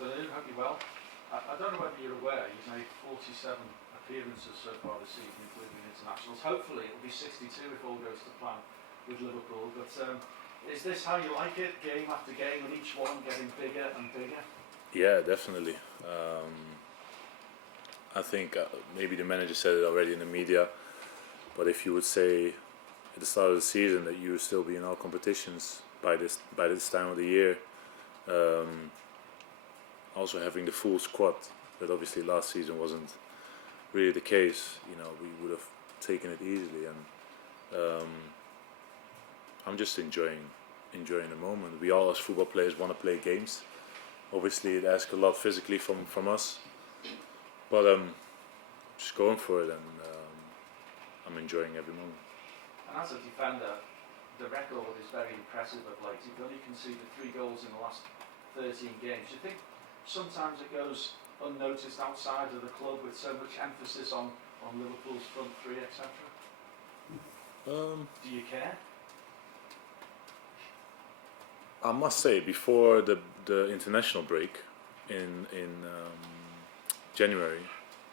afternoon. Hope you're well. I don't know whether you're aware, you've made 47 appearances so far this season, including internationals. Hopefully it'll be 62 if all goes to plan with Liverpool. But is this how you like it, game after game, and each one getting bigger and bigger? Yeah, definitely. I think maybe the manager said it already in the media, but if you would say at the start of the season that you would still be in all competitions by this time of the year, also having the full squad, that obviously last season wasn't really the case. We would have taken it easily, and I'm just enjoying the moment. We all as football players want to play games. Obviously, it asks a lot physically from us, but just going for it, and I'm enjoying every moment. And as a defender, the record is very impressive of late. You've only conceded 3 goals in the last 13 games. Do you think sometimes it goes unnoticed outside of the club with so much emphasis on Liverpool's front three, etc.? Do you care? I must say, before the international break in January,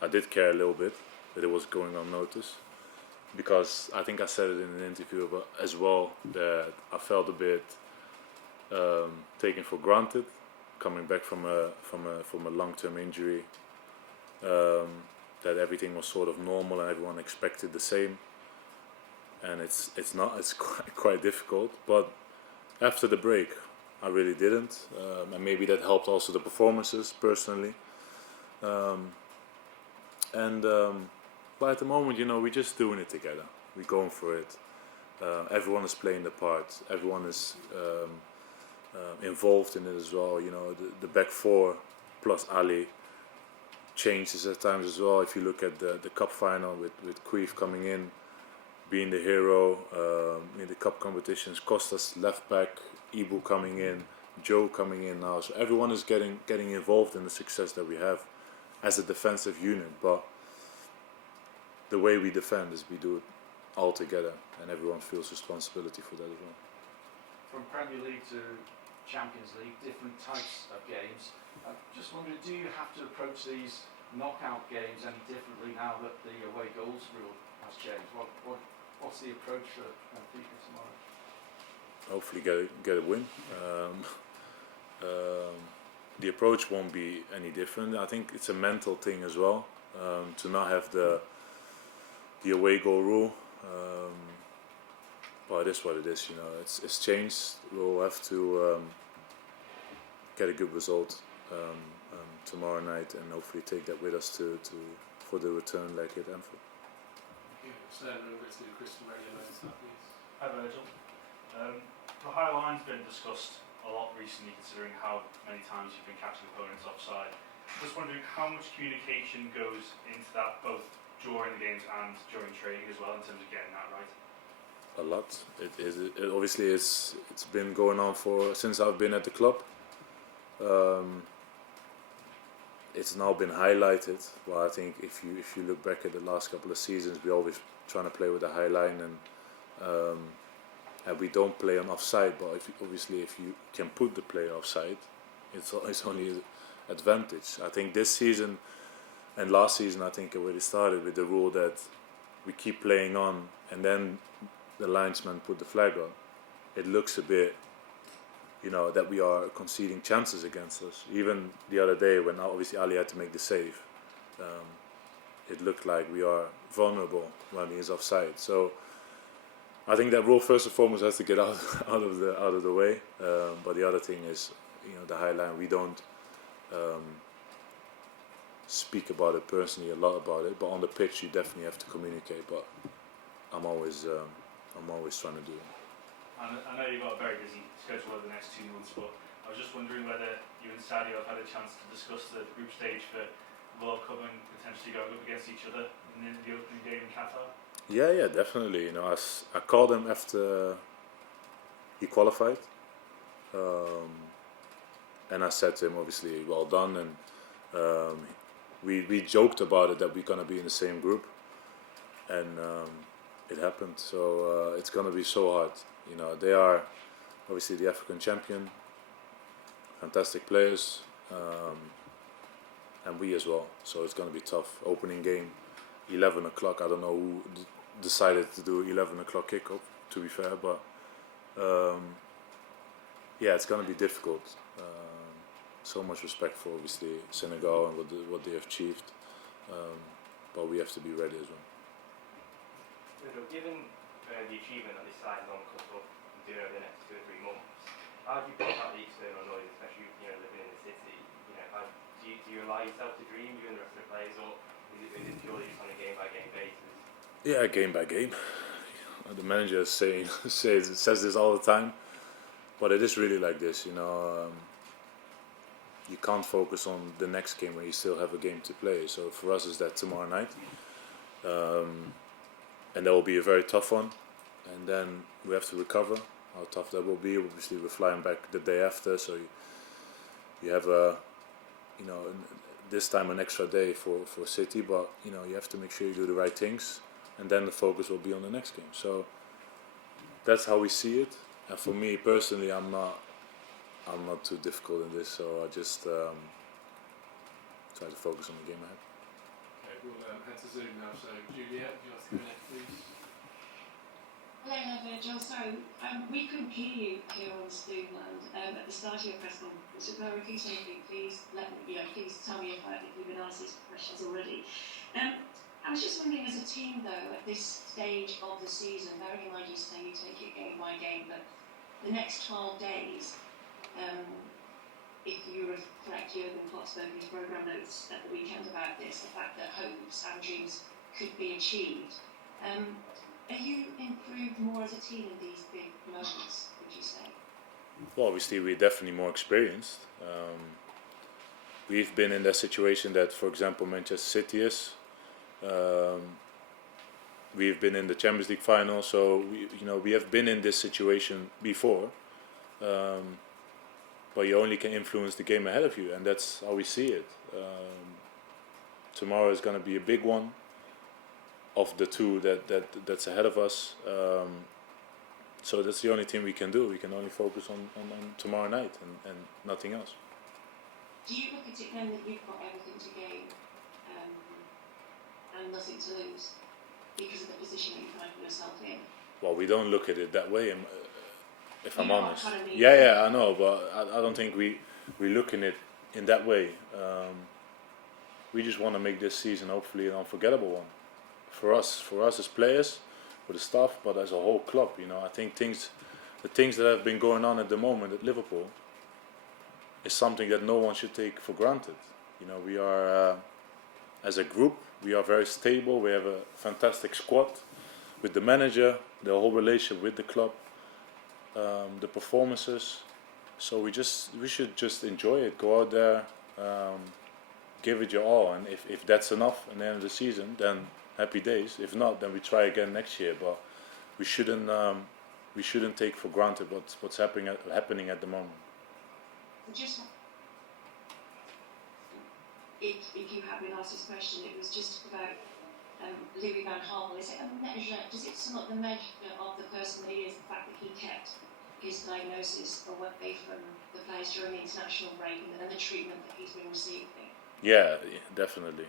I did care a little bit that it was going unnoticed, because I think I said it in an interview as well, that I felt a bit taken for granted coming back from a long-term injury, that everything was sort of normal and everyone expected the same, and it's quite difficult. But after the break, I really didn't, and maybe that helped also the performances personally. But at the moment, we're just doing it together. We're going for it. Everyone is playing the part. Everyone is involved in it as well. The back four plus Ali changes at times as well. If you look at the cup final with Queef coming in, being the hero in the cup competitions, Costas left back, Ibu coming in, Joe coming in now. So everyone is getting involved in the success that we have as a defensive unit. But the way we defend is we do it all together, and everyone feels responsibility for that as well. From Premier League to Champions League, different types of games. Just wondering, do you have to approach these knockout games any differently now that the away goals rule has changed? What's the approach for Benfica tomorrow? Hopefully get a win. The approach won't be any different. I think it's a mental thing as well, to not have the away goal rule. But it is what it is. It's changed. We'll have to get a good result tomorrow night, and hopefully take that with us for the return leg at Anfield. Stay a little bit to the Crystal Radio Lens, please. Hi Virgil. The high line's been discussed a lot recently, considering how many times you've been catching opponents offside. Just wondering how much communication goes into that, both during the games and during training as well, in terms of getting that right? A lot. It obviously it's been going on since I've been at the club. It's now been highlighted. Well, I think if you look back at the last couple of seasons, we're always trying to play with a high line, and we don't play on offside. But if you can put the player offside, it's only an advantage. I think this season and last season, I think it already started with the rule that we keep playing on, and then the linesman put the flag on. It looks a bit, that we are conceding chances against us. Even the other day, when obviously Ali had to make the save, it looked like we are vulnerable when he is offside. So I think that rule first and foremost has to get out of the way. But the other thing is, the high line. We don't speak about it personally a lot about it, but on the pitch you definitely have to communicate. But I'm always trying to do it. And I know you've got a very busy schedule over the next 2 months, but I was just wondering whether you and Sadio have had a chance to discuss the group stage for World Cup and potentially going up against each other in the opening game in Qatar. Yeah, definitely. I called him after he qualified, and I said to him, obviously, well done, and we joked about it that we're gonna be in the same group, and it happened. So it's gonna be so hard. They are obviously the African champion, fantastic players, and we as well. So it's going to be tough. Opening game, 11 o'clock. I don't know who decided to do 11 o'clock kickoff, to be fair, but yeah, it's going to be difficult. So much respect for obviously Senegal and what they have achieved, but we have to be ready as well. Given the achievement that this side is on cut up and doing over the next 2 or 3 months, how do you block out the external noise, especially living in the city? Do you allow yourself to dream, you and the rest of the players, or is it purely just on a game by game basis? Yeah, game by game. The manager says this all the time, but it is really like this, you can't focus on the next game when you still have a game to play. So for us, is that tomorrow night, and that will be a very tough one. And then we have to recover. How tough that will be. Obviously, we're flying back the day after, so you have this time an extra day for City. But you have to make sure you do the right things, and then the focus will be on the next game. So that's how we see it. And for me personally, I'm not too difficult in this, so I just try to focus on the game ahead. Okay, we'll head to Zoom now. So, Juliet, would you like to go next, please? Hello, Virgil. So, we couldn't hear you here on Stoomland at the start of your press conference. So, if I repeat anything, please please tell me if you've been asked these questions already. I was just wondering, as a team, though, at this stage of the season, bearing in mind you say you take it game by game, but the next 12 days. If you reflect Jurgen Klopp's programme notes at the weekend about this, the fact that hopes and dreams could be achieved, are you improved more as a team in these big moments, would you say? Well, obviously we're definitely more experienced. We've been in that situation that, for example, Manchester City is. We've been in the Champions League final, so we have been in this situation before. But you only can influence the game ahead of you, and that's how we see it. Tomorrow is going to be a big one of the two that's ahead of us. So that's the only thing we can do. We can only focus on tomorrow night and nothing else. Do you look at it then that you've got everything to gain and nothing to lose because of the position that you find yourself in? Well, we don't look at it that way. If I'm honest, kind of yeah, I know, but I don't think we look in it in that way. We just want to make this season hopefully an unforgettable one for us as players, for the staff, but as a whole club. I think the things that have been going on at the moment at Liverpool is something that no one should take for granted. We are as a group, we are very stable. We have a fantastic squad with the manager, the whole relationship with the club. The performances, so we should just enjoy it, go out there, give it your all, and if that's enough at the end of the season, then happy days. If not, then we try again next year. But we shouldn't take for granted what's happening at the moment. Just if you have been asked this question, it was just about Louis van Gaal. Is it a measure? Does it sum up the measure of the person that he is? The fact that he kept his diagnosis away from the players during the international break and the treatment that he's been receiving? Yeah, definitely.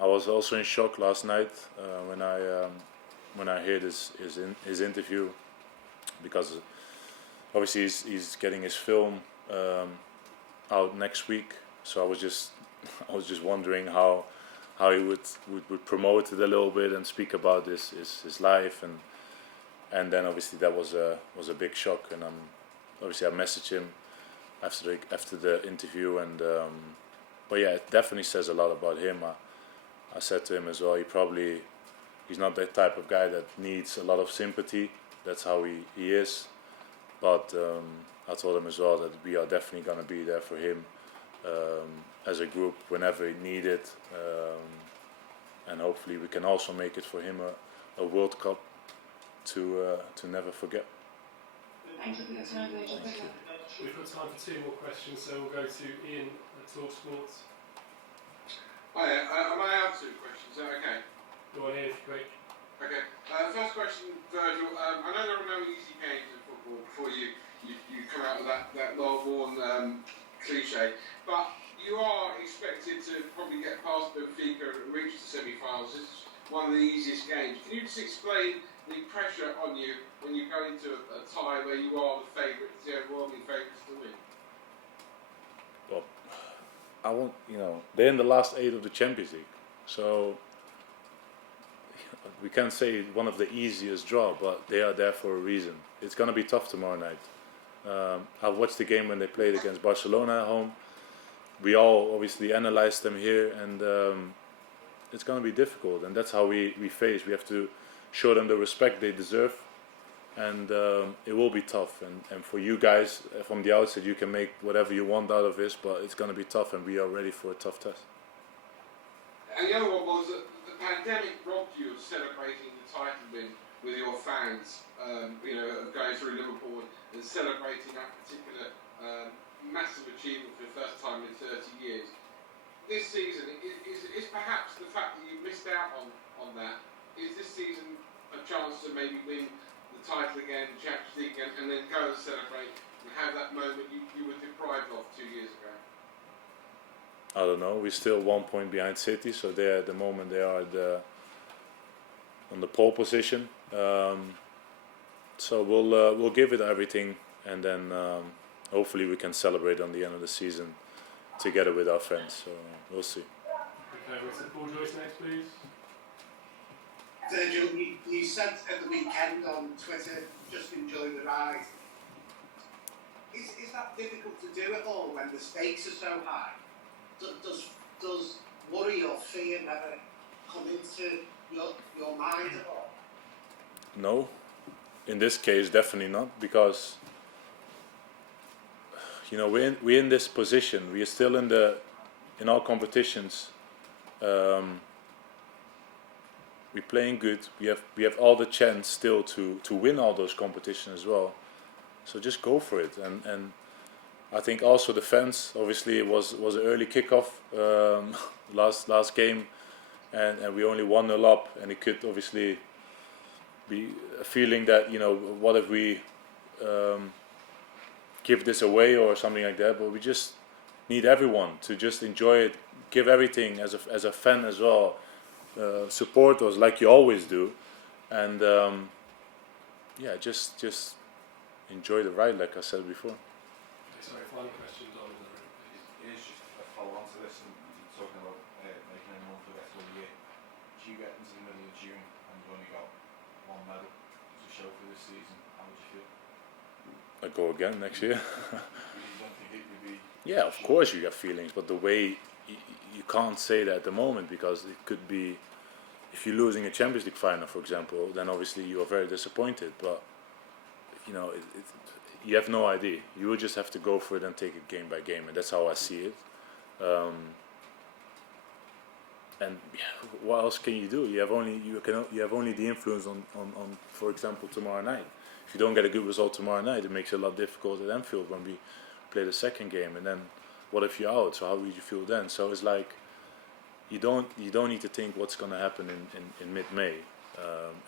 I was also in shock last night when I heard his interview, because obviously he's getting his film out next week. So I was just wondering how he would promote it a little bit and speak about his life, and then obviously that was a big shock, and obviously I messaged him after the interview, and but yeah, it definitely says a lot about him. I said to him as well, he's not that type of guy that needs a lot of sympathy. That's how he is, but I told him as well that we are definitely going to be there for him as a group whenever he needed, and hopefully we can also make it for him a World Cup to never forget. Thank you for your time, Virgil. We've got time for 2 more questions, so we'll go to Ian at Talk Sports. Hi, am I allowed 2 questions? Is that okay? Go on, Ian, if you're quick. Okay. First question, Virgil. I know there are no easy games in football before you come out with that long-worn cliche, but you are expected to probably get past Benfica and reach the semi-finals. This is one of the easiest games. Can you just explain the pressure on you when you go into a tie where you are the favourites, the overwhelming favourites to win? Well, I won't. They're in the last 8 of the Champions League, so we can't say it's one of the easiest draw, but they are there for a reason. It's gonna be tough tomorrow night. I've watched the game when they played against Barcelona at home. We all obviously analyzed them here, and it's gonna be difficult. And that's how we face. We have to show them the respect they deserve, and it will be tough. And for you guys from the outside, you can make whatever you want out of this, but it's gonna be tough, and we are ready for a tough test. And the other one was that the pandemic robbed you of celebrating the title win with your fans, of going through Liverpool and celebrating that particular massive achievement for the first time in 30 years. This season, is perhaps the fact that you missed out on that, is this season a chance to maybe win the title again, Champions League again, and then go and celebrate and have that moment you were deprived of 2 years ago? I don't know. We're still 1 point behind City, so they're at the moment they are on the pole position. So we'll give it everything, and then hopefully we can celebrate on the end of the season together with our friends. So we'll see. Okay, we'll take Paul Joyce next, please. Virgil, you said at the weekend on Twitter, just enjoy the ride. Is that difficult to do at all when the stakes are so high? Does worry or fear never come into your mind at all? No, in this case definitely not, because we're in this position. We are still in our competitions. We're playing good. We have all the chance still to win all those competitions as well. So just go for it. And I think also the fans. Obviously, it was an early kickoff last game, and we only 1-0 up, and it could obviously be a feeling that what if we give this away or something like that. But we just need everyone to just enjoy it, give everything as a fan as well. Support us like you always do, and just enjoy the ride, like I said before. Okay, sorry, final question, Don, in the room, please. It is just a follow-on to this, and you're talking about making anyone forgettable year. Do you get into the middle of June and you've only got 1 medal to show for this season? How would you feel? I go again next year. You don't think it would be... Yeah, of course you get feelings, but the way you can't say that at the moment, because it could be, if you're losing a Champions League final, for example, then obviously you are very disappointed. But you have no idea. You will just have to go for it and take it game by game, and that's how I see it. And what else can you do? You have only the influence on for example, tomorrow night. If you don't get a good result tomorrow night, it makes it a lot difficult at Anfield when we play the second game. And then what if you're out? So how would you feel then? So it's like you don't need to think what's going to happen in mid-May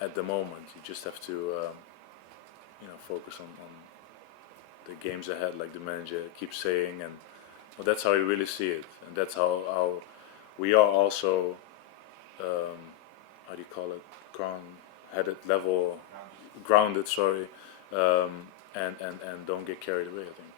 at the moment. You just have to focus on the games ahead, like the manager keeps saying, and that's how you really see it, and that's how we are also how do you call it, grounded, sorry, and don't get carried away, I think.